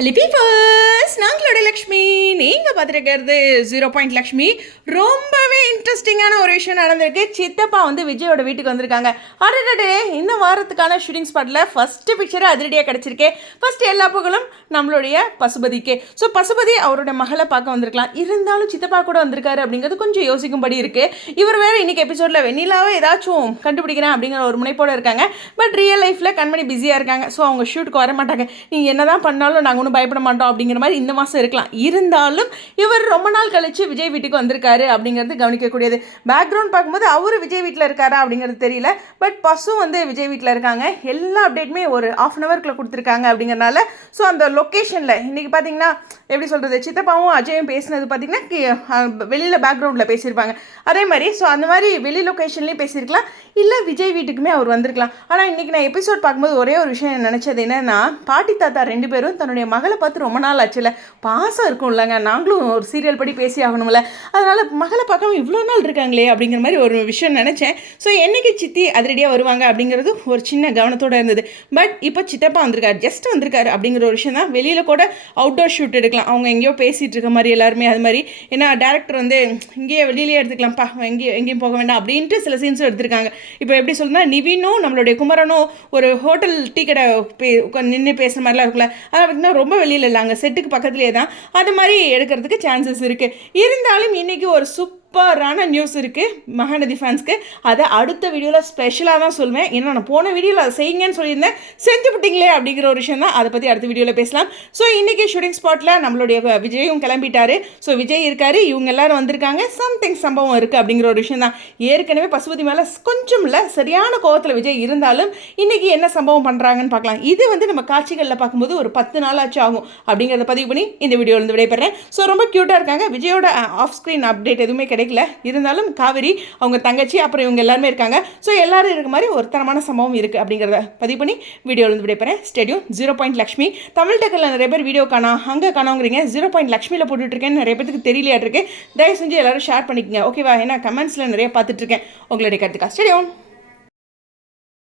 Hello peepers, நாங்களோட Lakshmi. நீங்கள் பார்த்துருக்கிறது 0 லக்ஷ்மி. ரொம்பவே இன்ட்ரெஸ்டிங்கான ஒரு விஷயம் நடந்திருக்கு. சித்தப்பா வந்து விஜயோட வீட்டுக்கு வந்திருக்காங்க. அடடே, இந்த வாரத்துக்கான ஷூட்டிங் ஸ்பாட்டில் ஃபஸ்ட்டு பிக்சரை அதிரடியாக கிடச்சிருக்கே. ஃபஸ்ட்டு எல்லா புகழும் நம்மளுடைய பசுபதிக்கே. ஸோ பசுபதி அவரோட மகளை பார்க்க வந்திருக்கலாம், இருந்தாலும் சித்தப்பா கூட வந்திருக்காரு அப்படிங்கிறது கொஞ்சம் யோசிக்கும்படி இருக்குது. இவர் வேறு இன்றைக்கி எபிசோடில் வெண்ணிலாவை ஏதாச்சும் கண்டுபிடிக்கிறேன் அப்படிங்கிற ஒரு முனைப்போடு இருக்காங்க. பட் ரியல் லைஃப்பில் கண்மணி பிஸியாக இருக்காங்க. ஸோ அவங்க ஷூட்டுக்கு வர மாட்டாங்க. நீங்கள் என்ன தான் பண்ணாலும் நாங்கள் ஒன்றும் பயப்பட மாட்டோம் அப்படிங்கிற மாதிரி இந்த மாதம் இருக்கலாம். இருந்தாலும் இவர் ரொம்ப நாள் கழித்து விஜய் வீட்டுக்கு வந்திருக்காரு அப்படிங்கிறது கவனிக்கக்கூடியது. பேக்ரவுண்ட் பார்க்கும்போது அவர் விஜய் வீட்டில் இருக்காரா அப்படிங்கிறது தெரியல. பட் பசு வந்து விஜய் வீட்டில் இருக்காங்க. எல்லா அப்டேட்டுமே ஒரு ½ கொடுத்துருக்காங்க அப்படிங்கிறனால. ஸோ அந்த லொக்கேஷனில் இன்றைக்கி பார்த்தீங்கன்னா எப்படி சொல்கிறது, சித்தப்பாவும் அஜயும் பேசினது பார்த்திங்கன்னா வெளியில் பேக்ரவுண்டில் பேசியிருப்பாங்க. அதே மாதிரி ஸோ அந்த மாதிரி வெளி லொக்கேஷன்லேயும் பேசியிருக்கலாம், இல்லை விஜய் வீட்டுக்குமே அவர் வந்திருக்கலாம். ஆனால் இன்றைக்கி நான் எபிசோட் பார்க்கும்போது ஒரே ஒரு விஷயம் நினச்சது என்னென்னா, பாட்டி தாத்தா 2 பேரும் தன்னுடைய மகளை பார்த்து ரொம்ப நாள் ஆச்சுல, பாசம் இருக்கும் இல்லைங்க, நாங்களும் ஒரு சீரியல் படி பேசி ஆகணும்ல, அதனால் மகளை பார்க்காம இவ்வளோ நாள் இருக்காங்களே அப்படிங்கிற மாதிரி ஒரு விஷயம் நினச்சேன். ஸோ என்றைக்கு சித்தி அதிரடியாக வருவாங்க அப்படிங்கிறது ஒரு சின்ன கவனத்தோடு இருந்தது. பட் இப்போ சித்தப்பா வந்திருக்காரு, ஜஸ்ட் வந்திருக்காரு அப்படிங்கிற ஒரு விஷயம் தான். வெளியில் கூட அவுட்டோர் ஷூட் எடுக்கலாம், அவங்க எங்கேயோ பேசிகிட்டு இருக்க மாதிரி எல்லாருமே அது மாதிரி. ஏன்னா டேரக்டர் வந்து இங்கேயே வெளியிலே எடுத்துக்கலாம்ப்பா, எங்கேயும் போக வேண்டாம் அப்படின்ட்டு சில சீன்ஸும் எடுத்திருக்காங்க. இப்போ எப்படி சொல்லுன்னா, நிவினும் நம்மளுடைய குமரனும் ஒரு ஹோட்டல் டீ கடை நின்று பேசுகிற மாதிரிலாம் இருக்குல்ல, அதை பார்த்திங்கன்னா ரொம்ப வெளியில் இல்லை, அங்கே செட்டுக்கு பக்கத்துலேயே தான். அது மாதிரி எடுக்கிறதுக்கு சான்சஸ் இருக்குது. இருந்தாலும் இன்றைக்கி ஒரு சூப்பரான நியூஸ் இருக்குது மகாநதி ஃபேன்ஸ்க்கு. அதை அடுத்த வீடியோவில் ஸ்பெஷலாக தான் சொல்லுவேன். ஏன்னா நான் போன வீடியோவில் அதை செய்யுங்கன்னு சொல்லியிருந்தேன், செஞ்சு விட்டிங்களே அப்படிங்கிற ஒரு விஷயம் தான். அதை பற்றி அடுத்த வீடியோவில் பேசலாம். ஸோ இன்றைக்கி ஷூட்டிங் ஸ்பாட்டில் நம்மளுடைய விஜயும் கிளம்பிட்டாரு. ஸோ விஜய் இருக்கார், இவங்க எல்லோரும் வந்திருக்காங்க. சம்திங் சம்பவம் இருக்குது அப்படிங்கிற ஒரு விஷயம் தான். ஏற்கனவே பசுபதி மேலே கொஞ்சம் இல்லை சரியான கோவத்தில் விஜய் இருந்தாலும் இன்றைக்கி என்ன சம்பவம் பண்ணுறாங்கன்னு பார்க்கலாம். இது வந்து நம்ம காட்சிகளில் பார்க்கும்போது ஒரு 10 நாளாச்சும் ஆகும் அப்படிங்கிறத பதிவு பண்ணி இந்த வீடியோவிலேருந்து விடைபெறேன். ஸோ ரொம்ப க்யூட்டாக இருக்காங்க. விஜயோட ஆஃப் ஸ்க்ரீன் அப்டேட் எதுவுமே கிடைக்கல, இருந்தாலும் காவிரி அவங்க தங்கச்சி அப்புறம் இவங்க எல்லாருமே இருக்காங்க. ஸோ எல்லாரும் இருக்க மாதிரி ஒரு தரமான சம்பவம் இருக்குது அப்படிங்கிறத பதிவு பண்ணி வீடியோவிலேருந்து விடைபெறேன். ஸ்டேடியம் 0 லக்ஷ்மி. தமிழ் டெக்கில் நிறைய பேர் வீடியோ அங்கே காணோங்கிறீங்க. 0 லக்ஷ்மியில் போட்டுட்ருக்கேன்னு நிறைய பேருக்கு தெரியலையாட்டிருக்கு. தயவு செஞ்சு எல்லோரும் ஷேர் பண்ணிக்கோங்க, ஓகேவா? ஏன்னா கமெண்ட்ஸில் நிறைய பார்த்துட்ருக்கேன். உங்களுடைய கருத்துக்கா ஸ்டேடியம்.